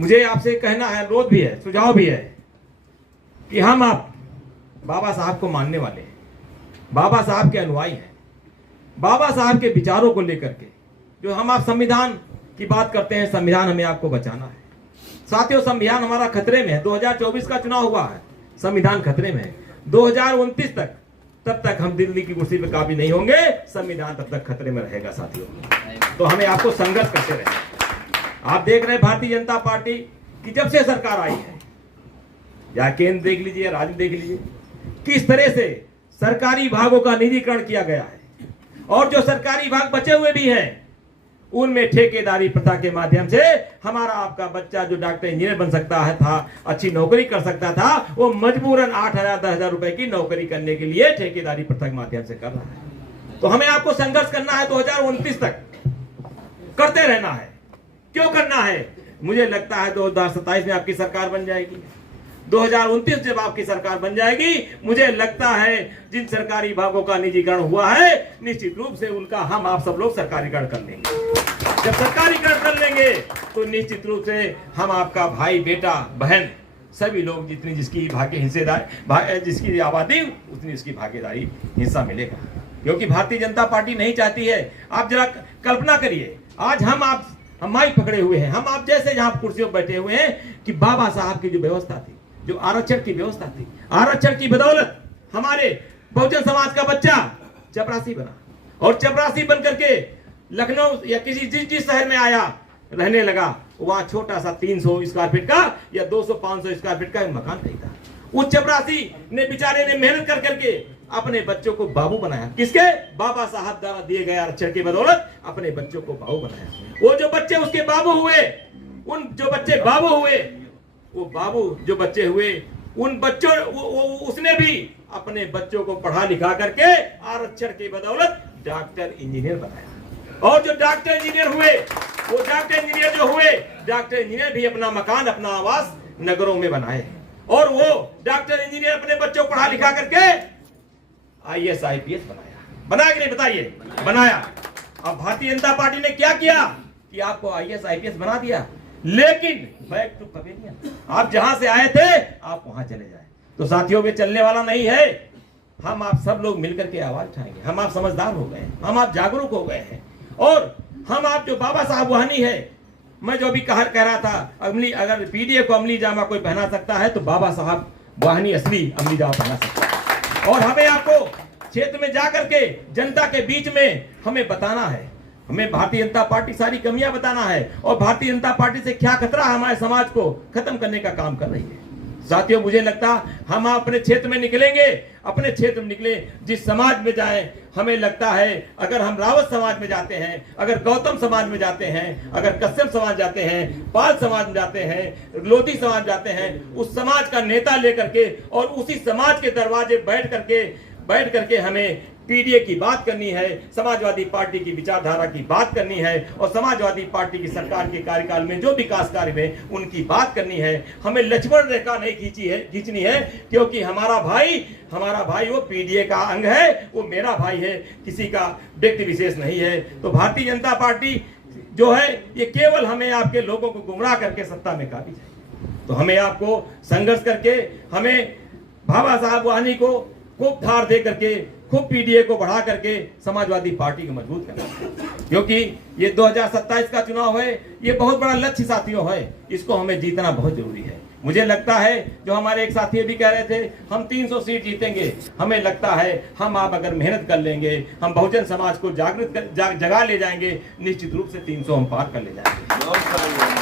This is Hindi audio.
मुझे आपसे कहना है, अनुरोध भी है, सुझाव भी है कि हम आप बाबा साहब को मानने वाले हैं, बाबा साहब के अनुयायी हैं, बाबा साहब के विचारों को लेकर के जो हम आप संविधान की बात करते हैं, संविधान हमें आपको बचाना है। साथियों, संविधान हमारा खतरे में है। 2024 का चुनाव हुआ है, संविधान खतरे में है। 2029 तक, तब तक हम दिल्ली की कुर्सी पर काबिज नहीं होंगे, संविधान तब तक खतरे में रहेगा साथियों। तो हमें आपको संघर्ष करते रहना। आप देख रहे हैं भारतीय जनता पार्टी की जब से सरकार आई है, या केंद्र देख लीजिए, राज्य देख लीजिए, किस तरह से सरकारी विभागों का निजीकरण किया गया है, और जो सरकारी विभाग बचे हुए भी हैं उनमें ठेकेदारी प्रथा के माध्यम से हमारा आपका बच्चा जो डॉक्टर इंजीनियर बन सकता है था, अच्छी नौकरी कर सकता था, वो मजबूरन 8,000 10,000 रुपए की नौकरी करने के लिए ठेकेदारी प्रथा के माध्यम से कर रहा है। तो हमें आपको संघर्ष करना है, 2029 तक करते रहना है। क्यों करना है? मुझे लगता है 2027 में आपकी सरकार बन जाएगी, 2029 जब आपकी सरकार बन जाएगी, मुझे लगता है जिन सरकारी विभागों का निजीकरण हुआ है, निश्चित रूप से उनका हम आप सब लोग सरकारीकरण कर लेंगे। जब सरकारीकरण कर लेंगे तो निश्चित रूप से हम आपका भाई, बेटा, बहन, सभी लोग जितनी जिसकी भाग्य हिस्सेदार, जिसकी आबादी उतनी इसकी भागीदारी, हिस्सा मिलेगा। क्योंकि भारतीय जनता पार्टी नहीं चाहती है। आप जरा कल्पना करिए, आज हम माइक पकड़े हुए हैं, हम आप जैसे जहां कुर्सियों पर बैठे हुए हैं, कि बाबा साहब की जो व्यवस्था थी, जो आरक्षण की व्यवस्था थी, आरक्षण की बदौलत हमारे बहुजन समाज का बच्चा चपरासी बना, और चपरासी बन करके लखनऊ या किसी जिस शहर में आया, रहने लगा, वहां छोटा सा 300 स्क्वायर फीट का या 200-500 स्क्वायर फीट का मकान खरीदा। उस चपरासी ने, बेचारे ने मेहनत कर करके अपने बच्चों को बाबू बनाया। किसके? बाबा साहब द्वारा दिए गए आरक्षण की बदौलत अपने बच्चों को बाबू बनाया। वो जो बच्चे उसके बाबू हुए, उन जो बच्चे बाबू हुए, वो बाबू जो बच्चे हुए, उन बच्चों उसने भी अपने बच्चों को पढ़ा लिखा करके आरक्षण की बदौलत डॉक्टर इंजीनियर बनाया। और जो डॉक्टर इंजीनियर हुए, वो डॉक्टर इंजीनियर जो हुए, डॉक्टर इंजीनियर भी अपना मकान, अपना आवास नगरों में बनाए। और वो डॉक्टर इंजीनियर अपने बच्चों को पढ़ा लिखा करके IAS IPS बनाया कि नहीं? बताइए, बनाया। अब भारतीय जनता पार्टी ने क्या किया कि आपको IAS IPS बना दिया, लेकिन बैक टू पवेलियन, आप जहां से आए थे आप वहां चले जाए। तो साथियों, वे चलने वाला नहीं है। हम आप सब लोग मिलकर के आवाज उठाएंगे। हम आप समझदार हो गए, हम आप जागरूक हो गए हैं, और हम आप जो बाबा साहब वाहनी है, मैं जो भी कह रहा था, अगर PDA को अमली जामा कोई पहना सकता है तो बाबा साहब वाहनी असली अमली जामा पहना सकता है। और हमें आपको क्षेत्र में जाकर के जनता के बीच में हमें बताना है, हमें भारतीय जनता पार्टी सारी कमियां बताना है, और भारतीय जनता पार्टी से क्या खतरा हमारे समाज को खत्म करने का काम कर रही है। साथियों, मुझे लगता हम अपने क्षेत्र में निकलेंगे, अपने क्षेत्र में निकले, जिस समाज में जाएं, हमें लगता है अगर हम रावत समाज में जाते हैं, अगर गौतम समाज में जाते हैं, अगर कश्यप समाज जाते हैं, पाल समाज में जाते हैं, लोधी समाज जाते हैं, उस समाज का नेता लेकर के और उसी समाज के दरवाजे बैठ करके हमें PDA की बात करनी है, समाजवादी पार्टी की विचारधारा की बात करनी है, और समाजवादी पार्टी की सरकार के कार्यकाल में जो विकास कार्य हुए उनकी बात करनी है। हमें लक्ष्मण रेखा नहीं खींचनी है, क्योंकि हमारा भाई वो PDA का अंग है, वो मेरा भाई है, किसी का व्यक्ति विशेष नहीं है। तो भारतीय जनता पार्टी जो है, ये केवल हमें आपके लोगों को गुमराह करके सत्ता में काबिज है। तो हमें आपको संघर्ष करके, हमें बाबा साहब वाहनी को खूब धार दे करके, खूब PDA को बढ़ा करके समाजवादी पार्टी को मजबूत करना, क्योंकि ये 2027 का चुनाव है, ये बहुत बड़ा लक्ष्य साथियों है, इसको हमें जीतना बहुत जरूरी है। मुझे लगता है, जो हमारे एक साथी भी कह रहे थे हम 300 सीट जीतेंगे, हमें लगता है हम आप अगर मेहनत कर लेंगे, हम बहुजन समाज को जगा ले जाएंगे, निश्चित रूप से 300 हम पार कर ले जाएंगे।